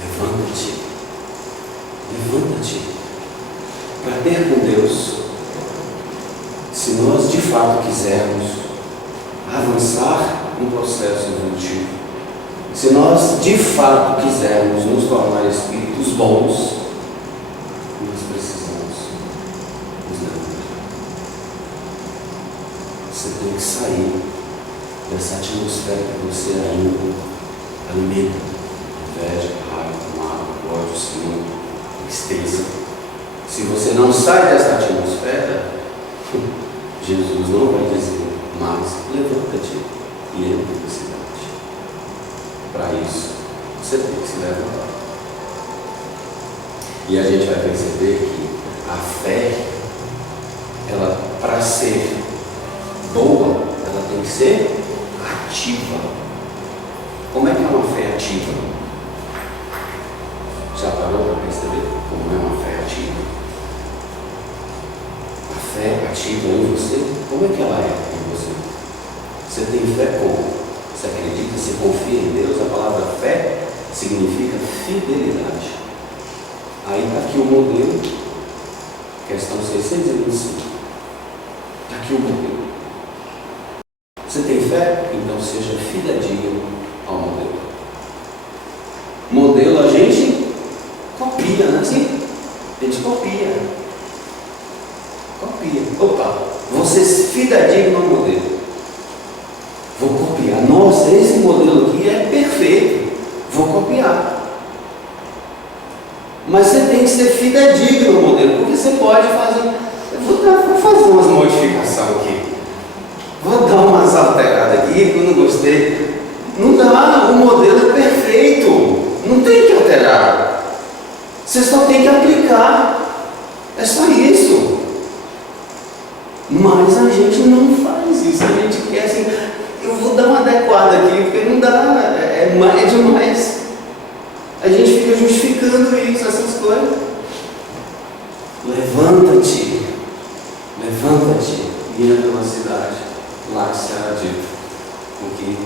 Levanta-te. Levanta-te. Para ter com Deus, se nós de fato quisermos avançar no processo evolutivo, se nós de fato quisermos nos tornar espíritos bons, nós precisamos nos levantar. Você tem que sair dessa atmosfera que você ainda alimenta: inveja, raiva, mágoa, ódio, ciúme, tristeza. Se você não sai dessa atmosfera, Jesus não vai dizer: mas levanta-te e entra na cidade. Para isso, você tem que se levantar. E a gente vai perceber que a fé, ela, para ser boa, ela tem que ser ativa. Como é que é uma fé ativa? Já parou para perceber como é uma fé ativa? A fé ativa em você, como é que ela é em você? Você tem fé como? Você acredita, você confia em Deus? A palavra fé significa fidelidade. Aí está aqui o modelo, questão 625. Está aqui o modelo. Você tem fé? Então seja fidedigno ao modelo. Modelo a gente copia, não é assim? A gente copia. Copia. Opa, você fidedigno ao modelo. Vou copiar. Nossa, esse modelo aqui é perfeito. Vou copiar. Mas você tem que ser fidedigno ao modelo, porque você pode fazer. Vou fazer umas modificações aqui. Vou dar umas alteradas aqui, porque eu não gostei. Não dá, o modelo é perfeito. Não tem que alterar. Você só tem que aplicar. É só isso. Mas a gente não faz isso. A gente quer assim, eu vou dar uma adequada aqui, porque não dá, é demais. A gente fica justificando isso, essas coisas. Levanta-te. Levanta-te e entra na cidade. Lá será dito o que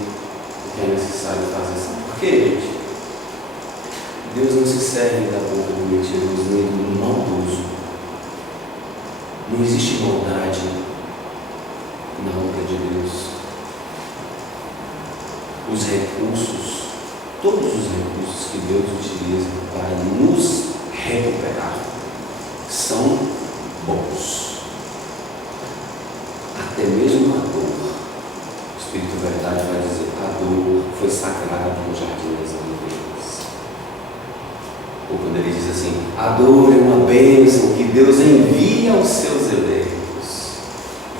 é necessário fazer. Sabe por quê, gente? Deus não se serve da boca do mentiroso nem do maldoso. Não existe maldade na obra de Deus. Os recursos, todos os recursos que Deus utiliza para nos recuperar são bons. Até mesmo a dor. O Espírito Verdade vai dizer: a dor foi sagrada no jardim das oliveiras. Ou quando ele diz assim: a dor é uma bênção que Deus envia aos seus eleitos.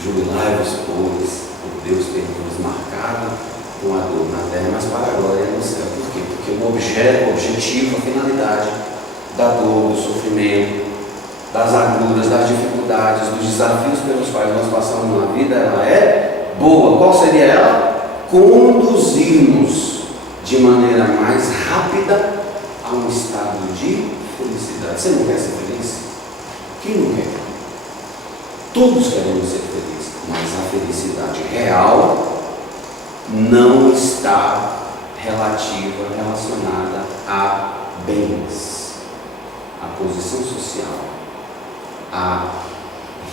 Jubilai-vos, pois, por Deus ter nos marcado com a dor na terra, mas para a glória no céu. Por quê? Porque o objetivo, a finalidade da dor, do sofrimento, das agruras, das dificuldades, dos desafios pelos quais nós passamos na vida, ela é boa. Qual seria ela? Conduzir-nos de maneira mais rápida a um estado de felicidade. Você não quer ser feliz? Quem não quer? Todos queremos ser felizes, mas a felicidade real não está relacionada a bens, a posição social, a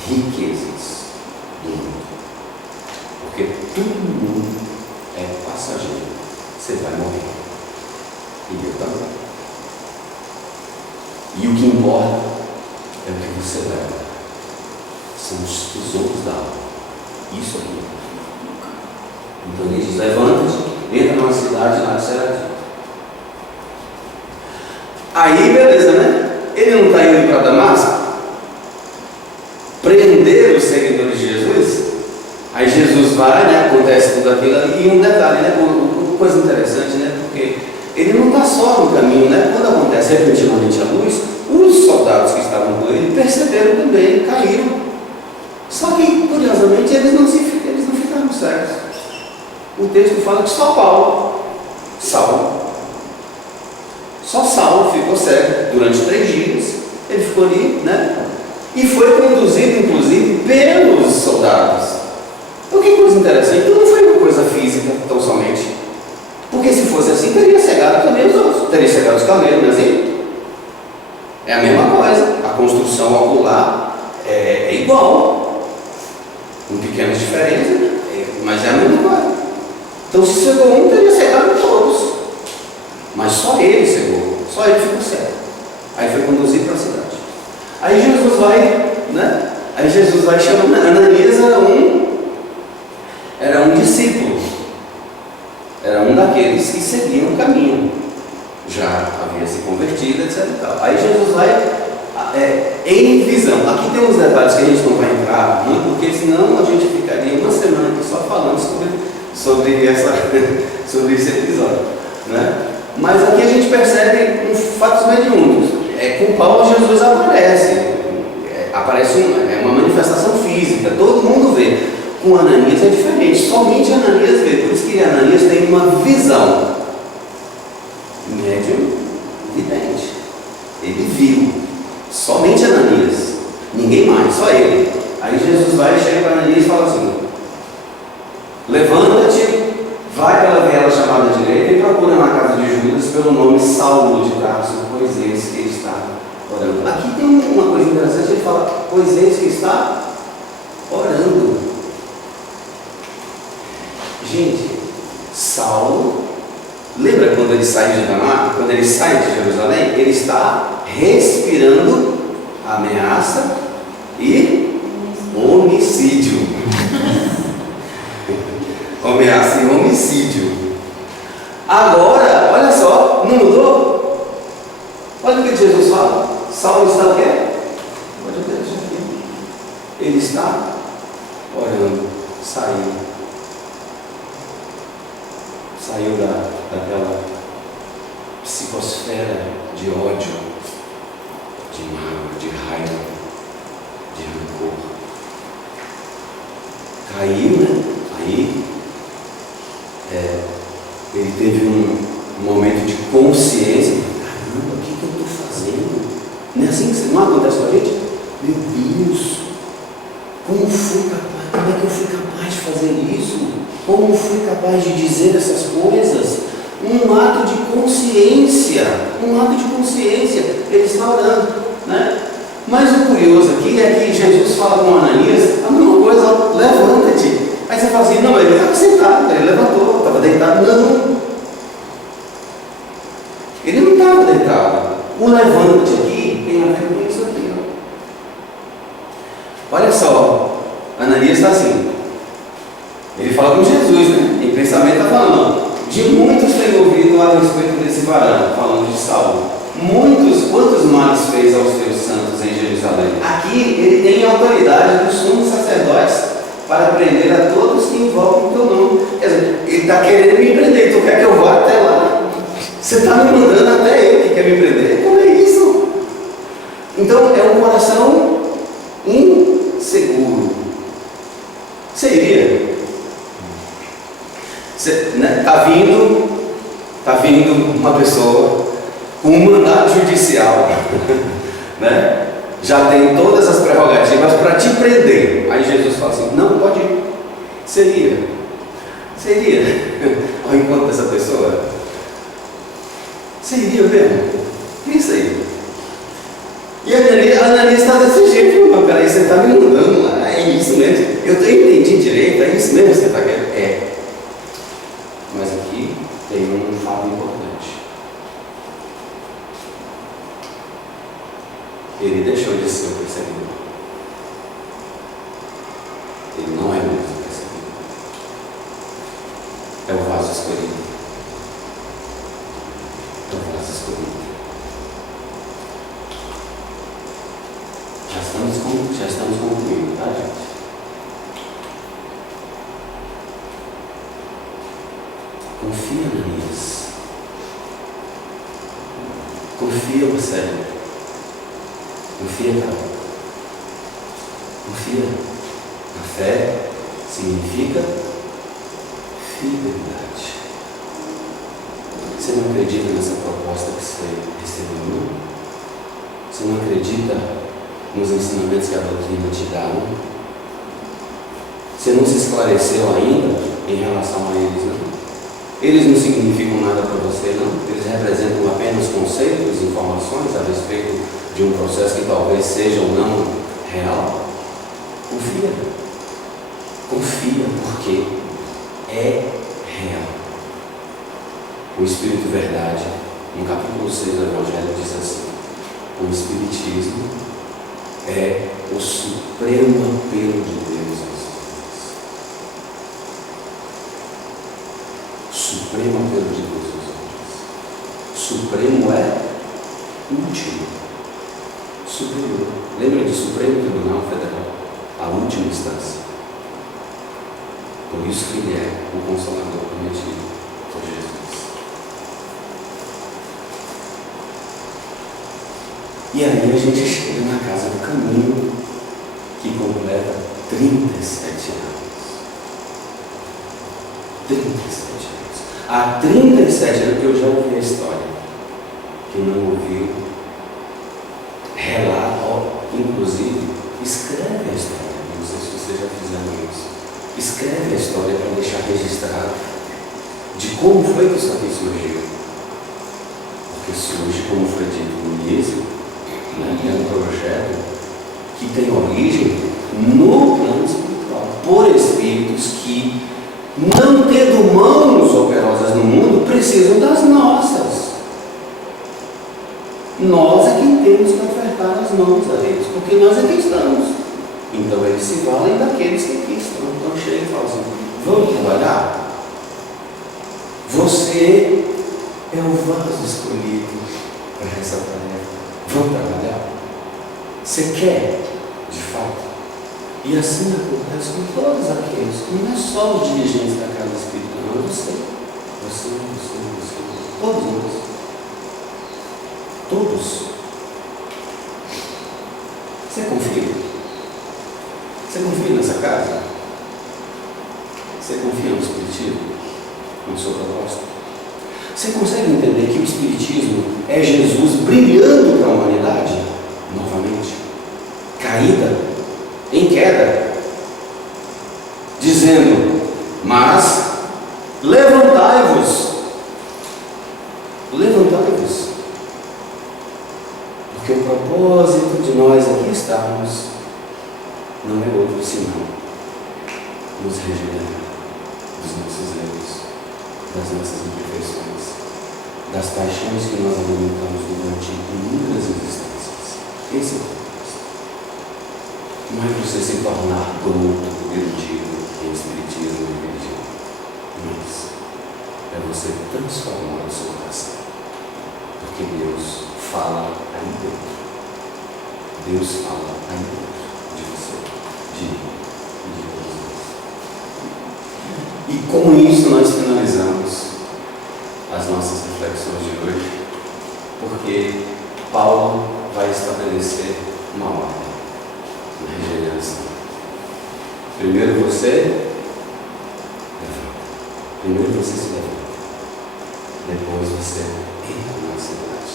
riquezas do mundo. Porque todo mundo é passageiro. Você vai morrer. E eu também. E o que importa é o que você leva. São os tesouros da alma. Isso aqui. Então ele diz: levanta-te, entra numa cidade lá de Serafim. Aí, beleza, né? Ele não está indo para Damasco prender os seguidores de Jesus. Aí Jesus vai, né? Acontece tudo aquilo ali. E um detalhe, né? Uma coisa interessante, né? Porque ele não está só no caminho, né? Quando acontece repentinamente a luz, os soldados que estavam com ele perceberam também, caíram. Só que, curiosamente, eles não ficaram cegos. O texto fala que só Saulo, só Saulo ficou cego durante 3 dias. Ele ficou ali, né? E foi conduzido, inclusive, pelos soldados. Então, que coisa interessante. Então, não foi uma coisa física, tão somente. Porque se fosse assim, teria cegado também os outros. Teria cegado os camelos, não é assim? É a mesma coisa. A construção ocular é igual. Com pequenas diferenças, mas é a mesma coisa. Então, se cegou um, teria cegado todos. Mas só ele cegou. Só ele ficou cego. Aí foi conduzido para a cidade. Aí Jesus vai, né? Aí Jesus vai chamando. Ananias era um discípulo. Era um daqueles que seguiam o caminho. Já havia se convertido, etc. Aí Jesus vai em visão. Aqui tem uns detalhes que a gente não vai entrar muito, porque senão a gente ficaria uma semana aqui só falando sobre esse episódio, né? Mas aqui a gente percebe fatos mediúnicos. Com Paulo, Jesus aparece uma manifestação física, todo mundo vê. Com Ananias é diferente, somente Ananias vê. Por isso que Ananias tem uma visão. Médium vidente. Ele viu. Somente Ananias. Ninguém mais, só ele. Aí Jesus vai, chega para Ananias e fala assim: levanta-te, vai pela viela chamada direita e procura na casa de Judas pelo nome Saulo de Tarso, pois esse que está orando. Aqui tem uma coisa interessante, ele fala: pois esse que está orando. Gente, Saulo, lembra quando ele sai de Damasco, quando ele sai de Jerusalém, ele está respirando ameaça e homicídio. Ameaça e homicídio. Agora, olha só, não mudou? Olha o que Jesus fala. Saulo está o quê? Pode ver isso aqui. Ele está orando, saiu daquela psicosfera de ódio, de mágoa, de raiva, de rancor. Caiu, né? Aí ele teve um momento de consciência. Caramba, o que eu estou fazendo? Não é assim que não acontece com a gente? Meu Deus, como é que eu fui capaz de fazer isso? Como fui capaz de dizer essas coisas? Um ato de consciência. Ele está orando, né? Mas o curioso aqui é que Jesus fala com Ananias a mesma coisa, levanta-te. Aí você fala assim, não, ele estava sentado, ele levantou, estava deitado. Não. Ele não estava deitado. O levanta-te aqui tem a ver com isso aqui. Ó. Olha só, Ananias está assim. Ele fala com Jesus, né? Em pensamento está falando. De muitos tenho ouvido a respeito desse varão, falando de Saulo. Quantos males fez aos teus santos em Jerusalém? Aqui ele tem a autoridade dos sumos sacerdotes para prender a todos que invocam o teu nome. Quer dizer, ele está querendo me prender, tu quer que eu vá até lá? Você está me mandando até ele que quer me prender? Como é isso? Então é um coração inseguro. Você iria? Está vindo uma pessoa com um mandato judicial, né? Já tem todas as prerrogativas para te prender. Aí Jesus fala assim, não, pode ir. Seria. Ao encontro dessa pessoa. Seria mesmo. Pensa aí. E a Ananias está desse jeito, meu, peraí, você está me mandando lá. É isso mesmo. Eu entendi direito, é isso mesmo que você está querendo? É. Mas aqui tem um fato importante. Ele deixou de ser o perseguidor. Ele não é mais o perseguidor. É o vaso escolhido. É o vaso escolhido. Já estamos concluindo, tá, gente? Confia, Ananias. Confia, Marcelo. Confia, Carol. Confia. A fé significa fidelidade. Você não acredita nessa proposta que você recebeu, não? Você não acredita nos ensinamentos que a doutrina te dá, não? Você não se esclareceu ainda em relação a eles, não? Eles não significam nada para você, não? Eles representam apenas conceitos, informações a respeito de um processo que talvez seja ou não real. Confia. Confia, porque é real. O Espírito Verdade, no capítulo 6 do Evangelho, diz assim: o Espiritismo é o supremo apelo de Deus às vidas. Supremo apelo de Deus às vidas. Supremo é último. Superior. Lembra do Supremo Tribunal Federal? A última instância. Por isso que ele é o Consolador prometido por Jesus. E aí a gente chega na casa do caminho, que completa 37 anos. 37 anos. Há 37 anos que eu já ouvi a história. Quem não ouviu, relata, inclusive, escreve a história. Não sei se vocês já fizeram isso. Escreve a história para deixar registrado de como foi que isso aqui surgiu. Porque surge, como foi dito no início, é um projeto que tem origem no plano espiritual, por espíritos que, não tendo mãos operosas no mundo, precisam das nossas. Nós é quem temos que ofertar as mãos a eles, porque nós é que estamos. Então eles se valem daqueles que aqui estão. Então chega e fala assim: vamos trabalhar? Você é o vaso escolhido para essa tarefa. Vamos trabalhar? Você quer, de fato? E assim acontece com todos aqueles, não é só os dirigentes da casa espírita, não, você, todos nós. Todos. Você confia? Você confia nessa casa? Você confia no Espiritismo? Na sua proposta? Você consegue entender que o Espiritismo é Jesus brilhando para a humanidade? Novamente. Caída, em queda. Dizendo: mas levantai-vos. Levantai-vos. Porque o propósito de nós aqui não é outro senão nos regenerar dos nossos erros, das nossas imperfeições, das paixões que nós alimentamos durante inúmeras existências. Esse é o propósito. Não é você se tornar douto, erudido em espiritismo e religião, mas é você transformar o seu coração, porque Deus fala aí dentro. Deus fala aí dentro de você, de mim e de todos nós. E com isso nós finalizamos as nossas reflexões de hoje, porque Paulo vai estabelecer uma ordem na regeneração. Primeiro você levanta. Primeiro você se levanta. Depois você entra na cidade.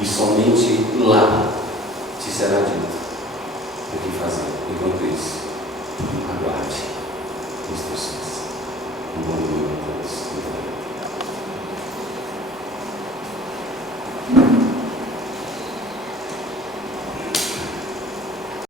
E somente lá te será dito o que fazer. Enquanto isso, aguarde instruções. Um bom dia.